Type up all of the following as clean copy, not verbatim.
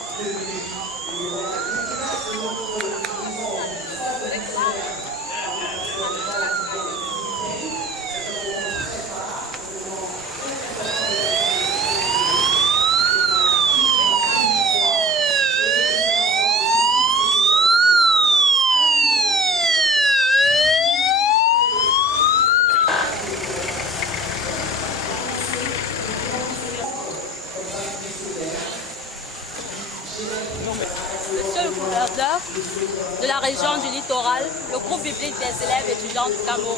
Monsieur le gouverneur de la région du littoral, le groupe biblique des élèves étudiants du Cameroun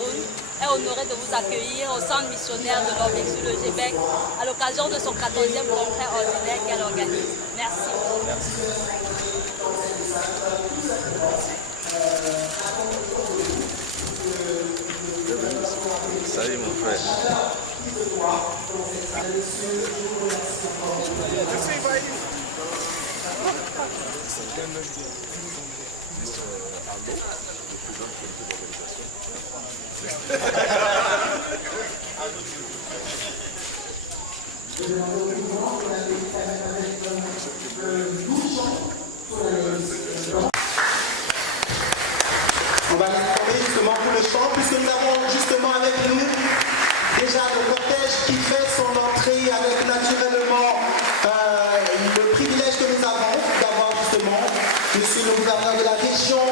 est honoré de vous accueillir au centre missionnaire de l'Orbic sur le Québec à l'occasion de son 14e congrès ordinaire qu'elle organise. Merci. Salut mon frère. On va les former justement pour le chant, puisque nous avons justement avec nous déjà le cortège qui fait son entrée avec naturellement le privilège que nous avons d'avoir justement monsieur le gouverneur de la région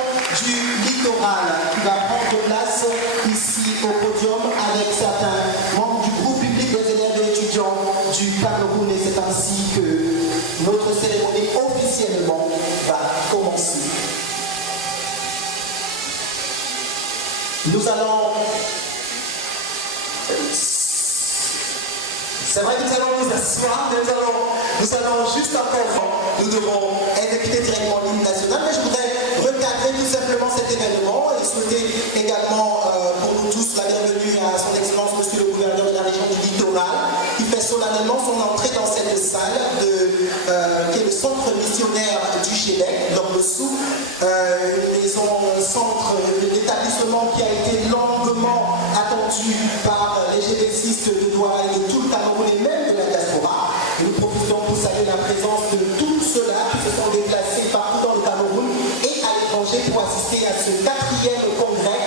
du littoral qui va prendre place ici au podium avec certains membres du groupe public des élèves et étudiants du Cameroun, et c'est ainsi que notre cérémonie officiellement va commencer. Nous allons... C'est vrai que nous allons nous asseoir, nous allons juste encore, nous devons exécuter directement l'hymne national, mais je voudrais recadrer tout simplement cet événement et souhaiter également pour nous tous la bienvenue à son excellence monsieur le gouverneur de la région du littoral, qui fait solennellement son entrée dans cette salle qui est le centre missionnaire du Québec, l'Orbe-Sous, une maison, un centre, l'établissement qui a été longuement attendu par les génétistes de Douala et de tout le Cameroun et même de la diaspora. Nous profitons pour saluer la présence de tous ceux-là qui se sont déplacés partout dans le Cameroun et à l'étranger pour assister à ce 4e congrès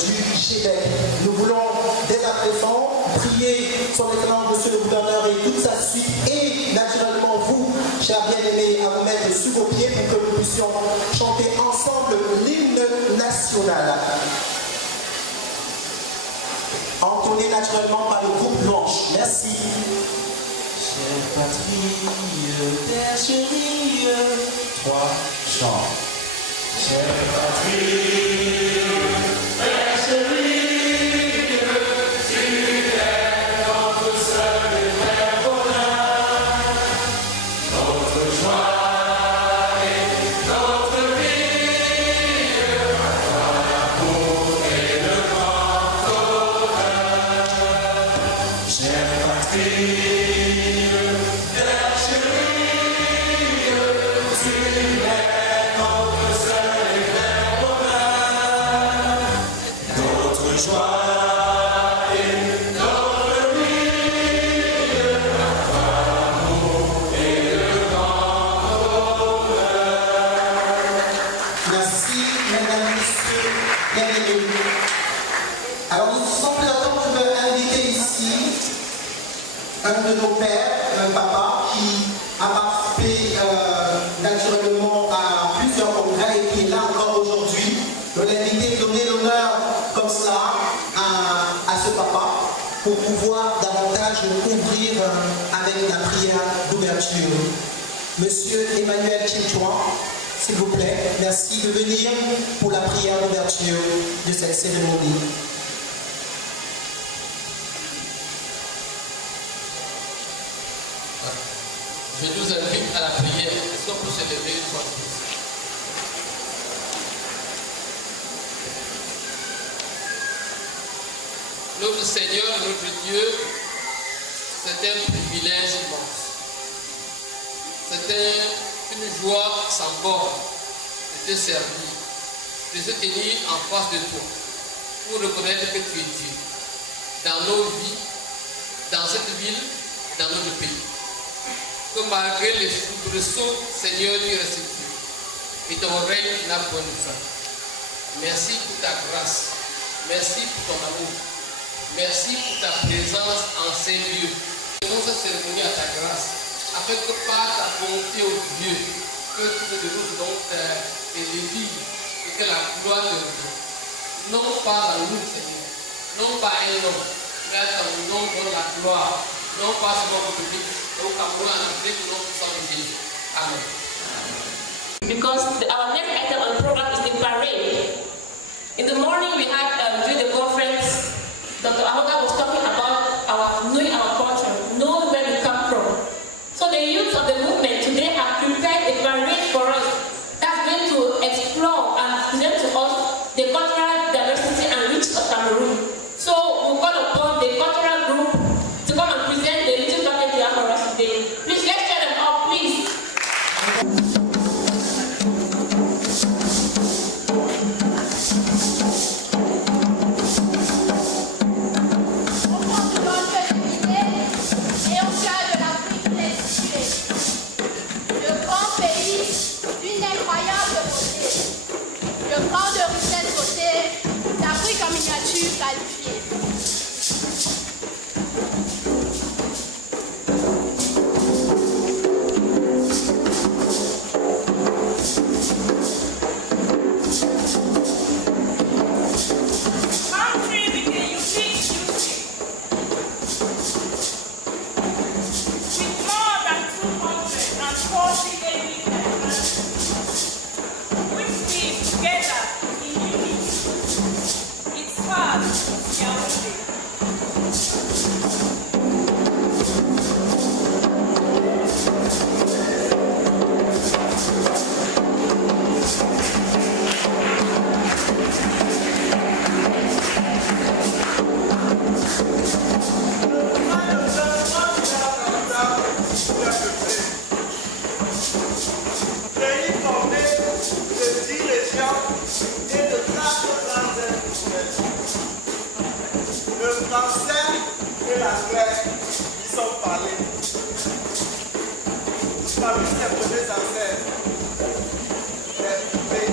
du Québec. Nous voulons dès à présent prier son excellence monsieur le gouverneur et toute sa suite et naturellement vous, chers bien-aimés, à vous mettre sous vos pieds pour que nous puissions chanter ensemble l'hymne national. Entonné naturellement par le groupe Blanche. Merci. Chère patrie, terre chérie, trois chants. Chère patrie, terre chérie, tu es notre seul et vrai bonheur, notre joie et notre vie, toi l'amour et le grand honneur. Chère patrie, terre chérie, tu es notre seul et vrai bonheur, notre joie et notre vie, toi l'amour et le grand honneur. Merci, mesdames, messieurs, bienvenue. Alors, sans plus attendre, je veux inviter ici un de nos pères, un papa, qui a participé naturellement à plusieurs congrès et qui est là encore aujourd'hui. Je veux l'inviter, donner l'honneur comme cela à ce papa pour pouvoir davantage ouvrir avec la prière d'ouverture. Monsieur Emmanuel Chilchouan, s'il vous plaît, merci de venir pour la prière d'ouverture de cette cérémonie. Je nous invite à la prière. Est-ce qu'on peut se lever une fois de plus? Notre Seigneur, notre Dieu, c'est un privilège immense. C'était une joie sans borne de te servir, de se tenir en face de toi, pour reconnaître que tu es Dieu dans nos vies, dans cette ville, dans notre pays. que malgré les soubresauts, Seigneur, tu restes Dieu. Et ton règne n'a point de fin. Merci pour ta grâce. Merci pour ton amour. Merci pour ta présence en ces lieux. Faisons cette cérémonie à ta grâce, afin que par ta volonté, au Dieu, que tu te déroutes donc et l'évite, et que la gloire te revienne. Non pas à nous, Seigneur, non pas à un homme, mais à ton nom donne la gloire, non pas seulement au public, mais au Cameroun, à notre nom puissant de Jésus. Amen. Because our next item on the program is the parade. In the morning we had during the conference, Dr. Ahoga was talking about knowing our culture, knowing where we come from. So the youth of the movement today have prepared a parade for us that's going to explore and present to us the cultural diversity and richness of Cameroon. So we call upon the cultural group to come and present the little bucket they have for us today. Please let's cheer them up, please. En miniature qualifiée. Country with a unique history, with more than 240 ethnic nationalities, which live together in unity. Its heart is Yaoundé. Pays formé de 10 régions et de 4 grandes influences. Le français et l'anglais y sont parlés. Parmi ses premiers ancêtres, les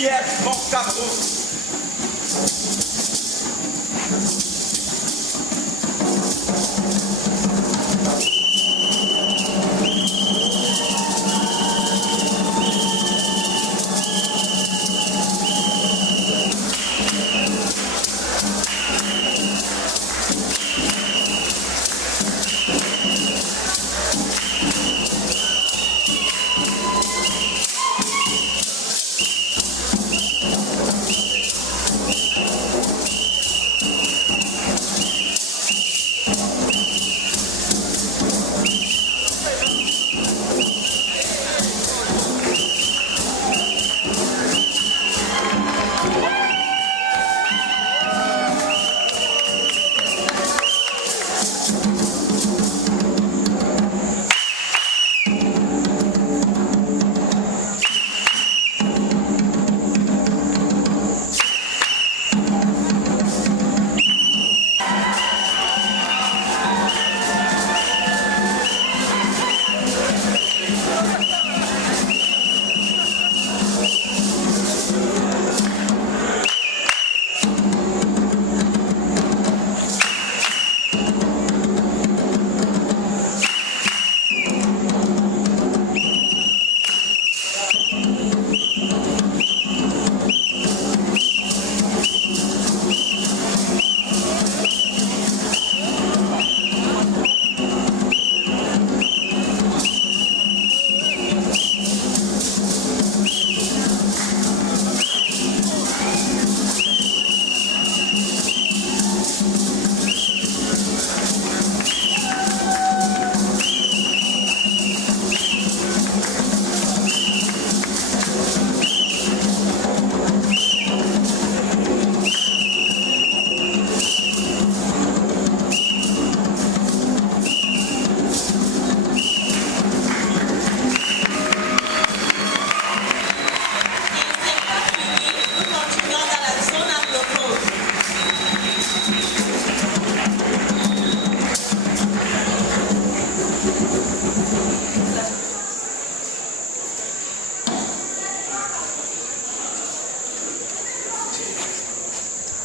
fier mon Cameroun.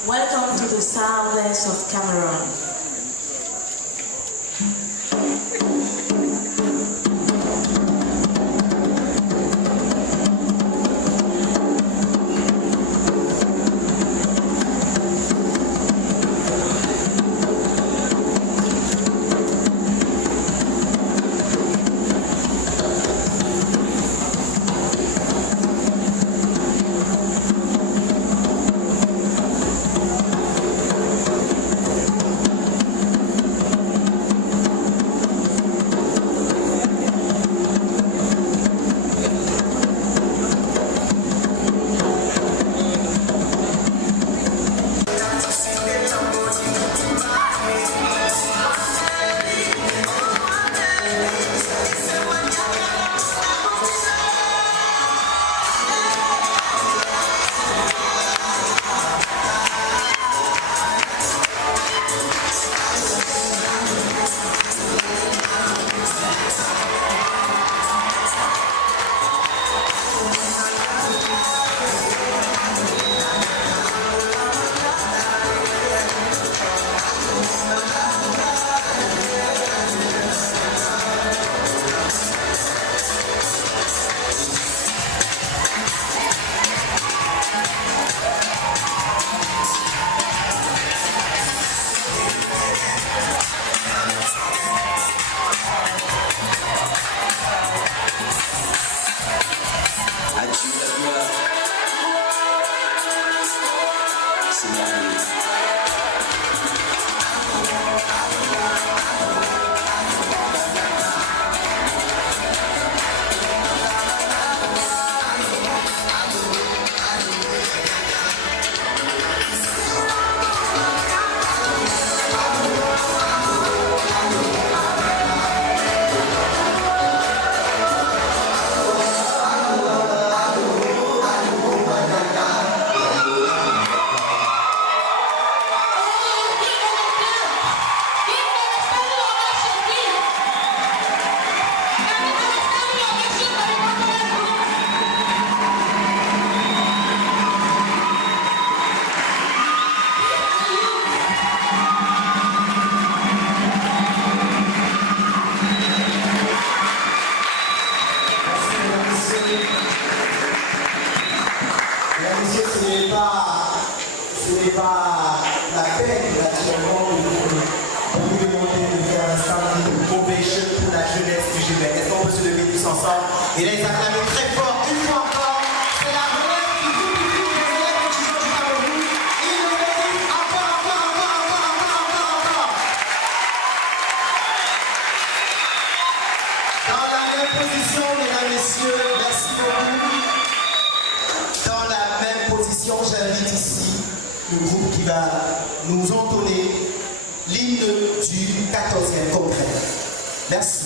Welcome to the Soundless of Cameroon. n'est pas la peine naturellement de vous demander de faire un standing ovation pour la jeunesse du GBEC. Est-ce qu'on peut se lever tous ensemble et les acclamer très fort une fois encore? C'est la relève du groupe des élèves de Chico du Cameroun. Ils le méritent encore. Dans la même position, mesdames, messieurs, merci beaucoup. Dans la même position, j'invite ici le groupe qui va nous entonner l'hymne du 14e congrès. Merci.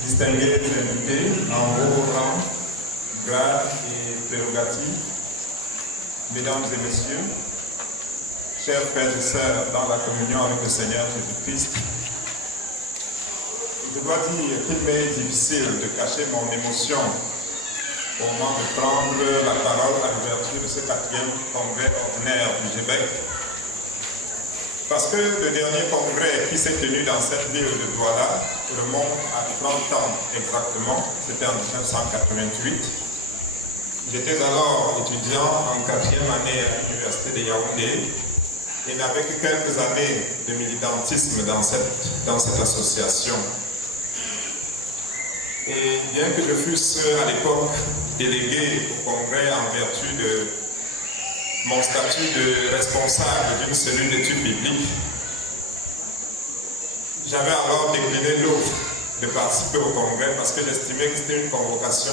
Distingués invités en haut rang, grade et prérogatives, mesdames et messieurs, chers frères et sœurs dans la communion avec le Seigneur Jésus-Christ, je dois dire qu'il m'est difficile de cacher mon émotion au moment de prendre la parole à l'ouverture de ce 4e congrès ordinaire du GBEC. Parce que le dernier congrès qui s'est tenu dans cette ville de Douala remonte à 30 ans exactement, c'était en 1988. J'étais alors étudiant en 4e année à l'université de Yaoundé et n'avais que quelques années de militantisme dans cette association. Et bien que je fusse à l'époque délégué au congrès en vertu de mon statut de responsable d'une cellule d'études bibliques, j'avais alors décliné l'offre de participer au congrès parce que j'estimais que c'était une convocation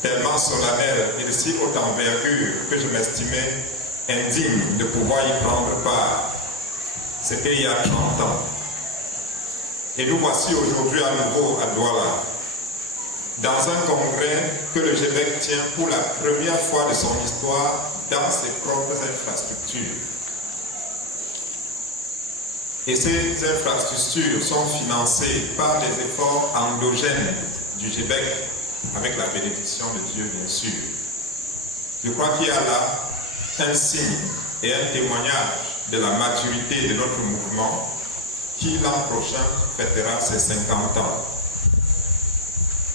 tellement solennelle et de si haute envergure que je m'estimais indigne de pouvoir y prendre part. C'était il y a 30 ans. Et nous voici aujourd'hui à nouveau à Douala, dans un congrès que le GBEC tient pour la première fois de son histoire dans ses propres infrastructures. Et ces infrastructures sont financées par les efforts endogènes du GBEC, avec la bénédiction de Dieu, bien sûr. Je crois qu'il y a là un signe et un témoignage de la maturité de notre mouvement qui, l'an prochain, fêtera ses 50 ans.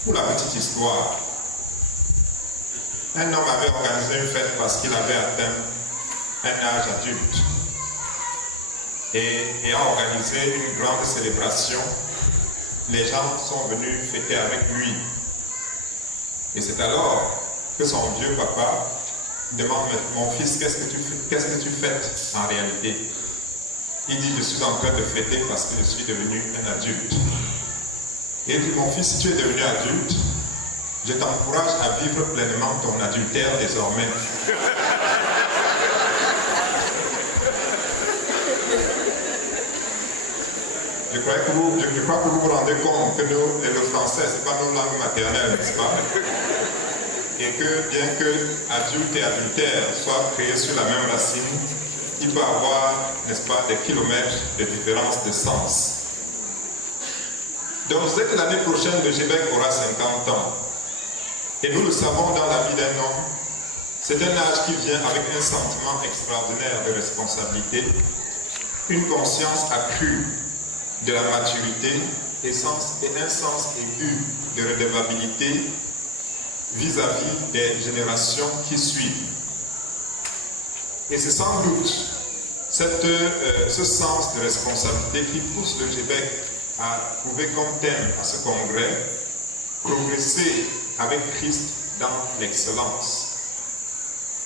Pour la petite histoire, un homme avait organisé une fête parce qu'il avait atteint un âge adulte. Et ayant organisé une grande célébration, les gens sont venus fêter avec lui. Et c'est alors que son vieux papa demande: mon fils, qu'est-ce que tu fêtes en réalité? Il dit: je suis en train de fêter parce que je suis devenu un adulte. Et il dit: mon fils, si tu es devenu adulte, je t'encourage à vivre pleinement ton adultère désormais. Je crois que vous vous rendez compte que nous, le français, ce n'est pas nos langues maternelles, n'est-ce pas? Et que bien que adulte et adultère soient créés sur la même racine, il peut y avoir, n'est-ce pas, des kilomètres de différence de sens. Donc, vous êtes que l'année prochaine, le GBEC aura 50 ans. Et nous le savons, dans la vie d'un homme, c'est un âge qui vient avec un sentiment extraordinaire de responsabilité, une conscience accrue de la maturité et un sens aigu de redevabilité vis-à-vis des générations qui suivent. Et c'est sans doute ce sens de responsabilité qui pousse le GBEC à trouver comme thème à ce congrès: progresser avec Christ dans l'excellence.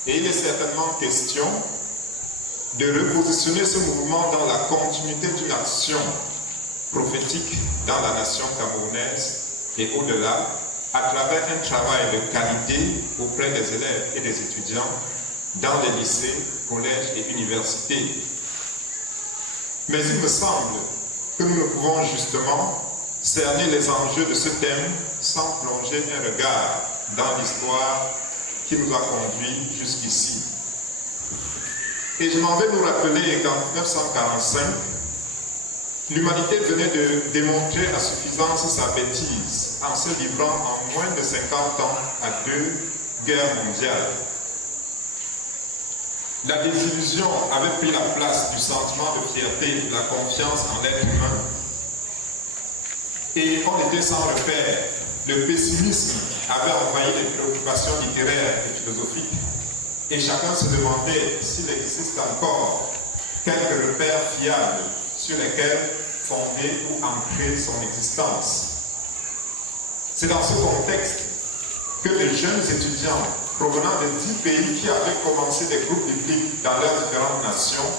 Et il est certainement question de repositionner ce mouvement dans la continuité d'une action prophétique dans la nation camerounaise et au-delà, à travers un travail de qualité auprès des élèves et des étudiants dans les lycées, collèges et universités. Mais il me semble que nous ne pouvons justement cerner les enjeux de ce thème sans plonger un regard dans l'histoire qui nous a conduits jusqu'ici. Et je m'en vais nous rappeler qu'en 1945, l'humanité venait de démontrer à suffisance sa bêtise en se livrant en moins de 50 ans à 2 guerres mondiales. La désillusion avait pris la place du sentiment de fierté et de la confiance en l'être humain. Et on était sans repère. Le pessimisme avait envahi les préoccupations littéraires et philosophiques. Et chacun se demandait s'il existe encore quelques repères fiables sur lesquels fonder ou ancrer son existence. C'est dans ce contexte que les jeunes étudiants provenant de 10 pays qui avaient commencé des groupes bibliques dans leurs différentes nations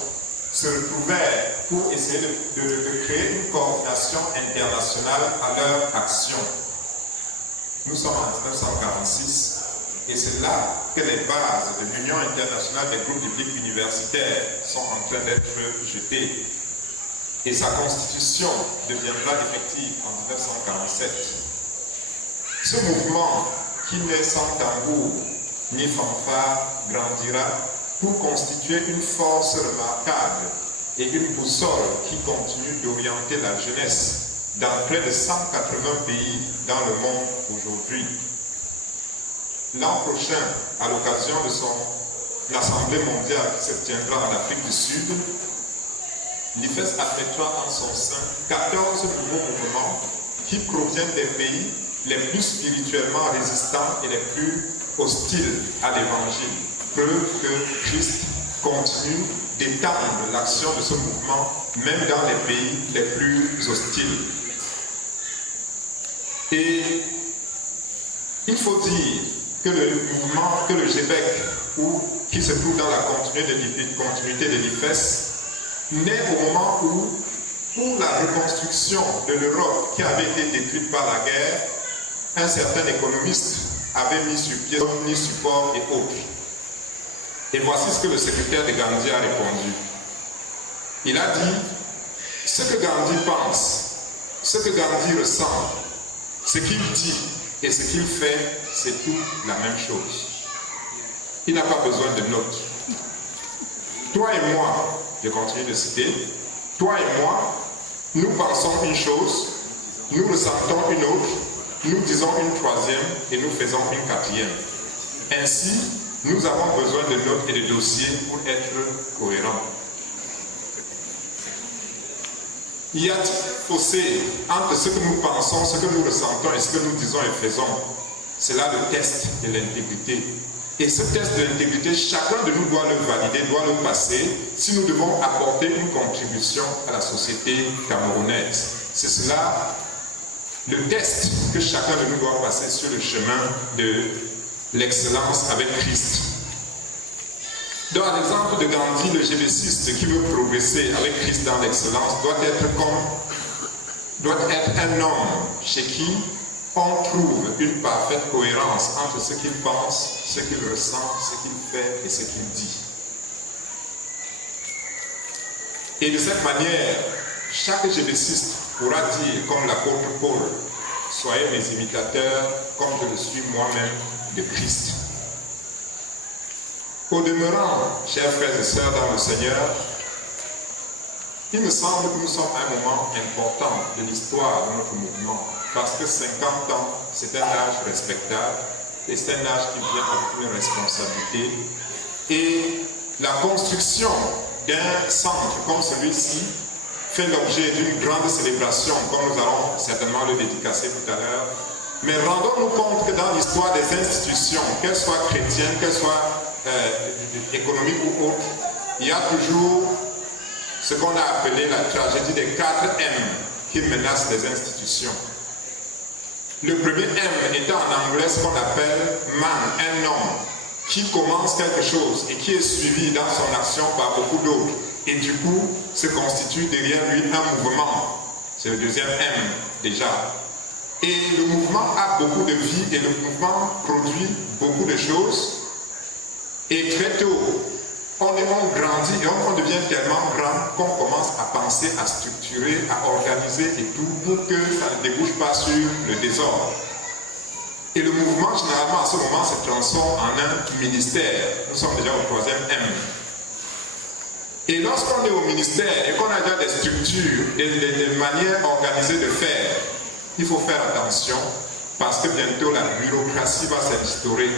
se retrouvèrent pour essayer de créer une coordination internationale à leur action. Nous sommes en 1946 et c'est là que les bases de l'Union internationale des groupes bibliques universitaires sont en train d'être jetées. Et sa constitution deviendra effective en 1947. Ce mouvement, qui n'est sans tambour ni fanfare, grandira pour constituer une force remarquable et une boussole qui continue d'orienter la jeunesse dans près de 180 pays dans le monde aujourd'hui. l'an prochain, à l'occasion de son Assemblée mondiale qui se tiendra en Afrique du Sud, l'IFES admettra en son sein 14 nouveaux mouvements qui proviennent des pays les plus spirituellement résistants et les plus hostiles à l'Évangile. Preuve que Christ continue d'étendre l'action de ce mouvement même dans les pays les plus hostiles. Et il faut dire que le mouvement, que le GBEC, qui se trouve dans la continuité de l'IFES, naît au moment où, pour la reconstruction de l'Europe qui avait été détruite par la guerre, un certain économiste avait mis sur pied ni support et autres. Et voici ce que le secrétaire de Gandhi a répondu. Il a dit, ce que Gandhi pense, ce que Gandhi ressent, ce qu'il dit et ce qu'il fait, c'est tout la même chose. Il n'a pas besoin de notes. Toi et moi, je continue de citer, toi et moi, nous pensons une chose, nous ressentons une autre, nous disons une troisième et nous faisons une quatrième. Ainsi, nous avons besoin de notes et de dossiers pour être cohérents. Y a-t-il un fossé entre ce que nous pensons, ce que nous ressentons et ce que nous disons et faisons? C'est là le test de l'intégrité. Et ce test de l'intégrité, chacun de nous doit le valider, doit le passer, si nous devons apporter une contribution à la société camerounaise. C'est cela, le test que chacun de nous doit passer sur le chemin de l'excellence avec Christ. Dans l'exemple de Gandhi, le GBCiste qui veut progresser avec Christ dans l'excellence doit être un homme chez qui on trouve une parfaite cohérence entre ce qu'il pense, ce qu'il ressent, ce qu'il fait et ce qu'il dit. Et de cette manière, chaque GBCiste pourra dire, comme l'apôtre Paul, soyez mes imitateurs comme je le suis moi-même de Christ. Au demeurant, chers frères et sœurs dans le Seigneur, il me semble que nous sommes à un moment important de l'histoire de notre mouvement, parce que 50 ans, c'est un âge respectable, et c'est un âge qui vient avec une responsabilité. Et la construction d'un centre comme celui-ci fait l'objet d'une grande célébration, comme nous allons certainement le dédicacer tout à l'heure. Mais rendons-nous compte que dans l'histoire des institutions, qu'elles soient chrétiennes, qu'elles soient économiques ou autres, il y a toujours ce qu'on a appelé la tragédie des 4 M qui menacent les institutions. Le premier M étant en anglais ce qu'on appelle man, un homme qui commence quelque chose et qui est suivi dans son action par beaucoup d'autres et du coup se constitue derrière lui un mouvement. C'est le deuxième M déjà. Et le mouvement a beaucoup de vie et le mouvement produit beaucoup de choses. Et très tôt, on grandit et on devient tellement grand qu'on commence à penser, à structurer, à organiser et tout pour que ça ne débouche pas sur le désordre. Et le mouvement, généralement, à ce moment, se transforme en un ministère. Nous sommes déjà au 3e M. Et lorsqu'on est au ministère et qu'on a déjà des structures et des manières organisées de faire, il faut faire attention parce que bientôt la bureaucratie va s'instaurer.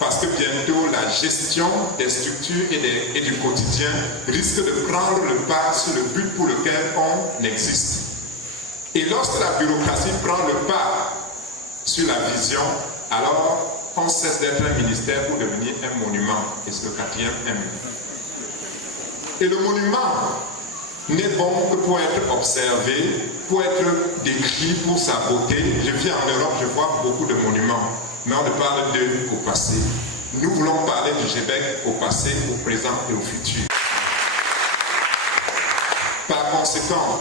Parce que bientôt la gestion des structures et du quotidien risque de prendre le pas sur le but pour lequel on existe. Et lorsque la bureaucratie prend le pas sur la vision, alors on cesse d'être un ministère pour devenir un monument. Et c'est le 4e M. Et le monument n'est bon que pour être observé, pour être décrit pour sa beauté. Je vis en Europe, je vois beaucoup de monuments. Mais on ne parle d'eux qu'au passé. Nous voulons parler du GBEC au passé, au présent et au futur. Par conséquent,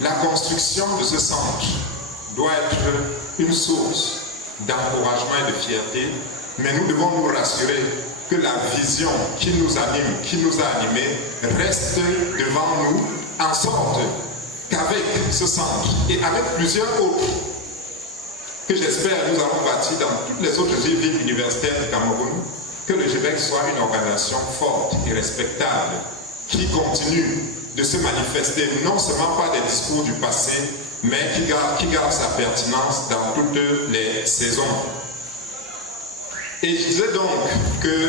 la construction de ce centre doit être une source d'encouragement et de fierté, mais nous devons nous rassurer que la vision qui nous anime, qui nous a animés, reste devant nous, en sorte qu'avec ce centre et avec plusieurs autres, que j'espère nous allons bâtir dans toutes les autres villes universitaires du Cameroun, que le GBEC soit une organisation forte et respectable, qui continue de se manifester non seulement par des discours du passé, mais qui garde sa pertinence dans toutes les saisons. Et je disais donc que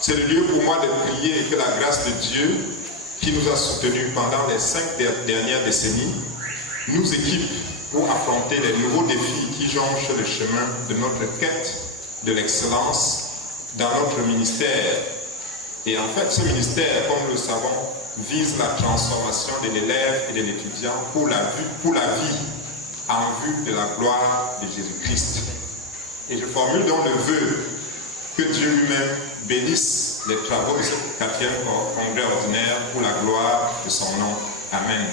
c'est le lieu pour moi de prier et que la grâce de Dieu, qui nous a soutenus pendant les 5 dernières décennies, nous équipe pour affronter les nouveaux défis qui jonchent le chemin de notre quête de l'excellence dans notre ministère. Et en fait, ce ministère, comme nous le savons, vise la transformation de l'élève et de l'étudiant pour la vie, en vue de la gloire de Jésus-Christ. Et je formule donc le vœu que Dieu lui-même bénisse les travaux de ce 4e congrès ordinaire pour la gloire de son nom. Amen.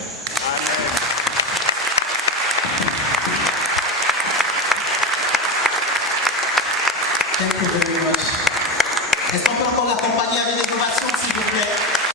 Thank you very much. Est-ce qu'on peut encore l'accompagner avec des ovations, s'il vous plaît?